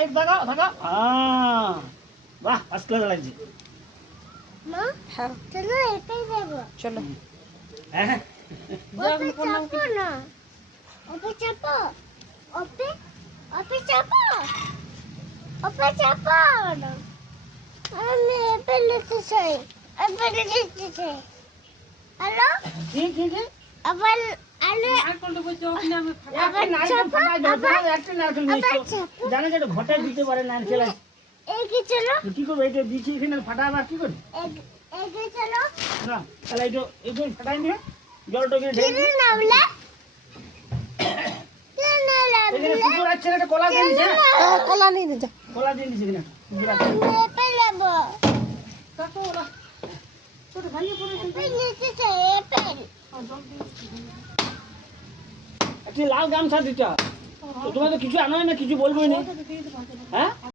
side দাগাও দাগাও বাহ first class লাগছে মা হ্যাঁ চলো এটাই দেব চলো হ্যাঁ ওপে চাপো না ওপে চাপো ওপে ওপে চাপো ওপে চাপো না আমি এপে লিখতে চাই এপে লিখতে চাই হ্যালো কি কি কি আবার আলে একটা নারকেল ফাটাই দাও একটা নারকেল নিয়ে এসো জানো যে এটা ঘটায় দিতে পারে নারকেল আছে এই কি চলো কি করবো এটা দিচ্ছি এখানে ফাটাবার কি করি এই কি চলো না তাহলে এটা ফাটাই নিয়ে জলটা এখানে ঢেলে কিনে নামলে কিনে এখানে নামলে কুকুর আছে একটা কলা দিয়ে দিছে কলা নিয়ে নে যা কলা দিয়ে দিছে কিনা কুকুর আছে এপে নেব কাকু ওলা ছোট ভাইয়ে পড়ে এপে নিতে চাই এপে একটি লাল গামছা দিতে তো তোমার তো কিছু আনো না কিছু বলবোই না হ্যাঁ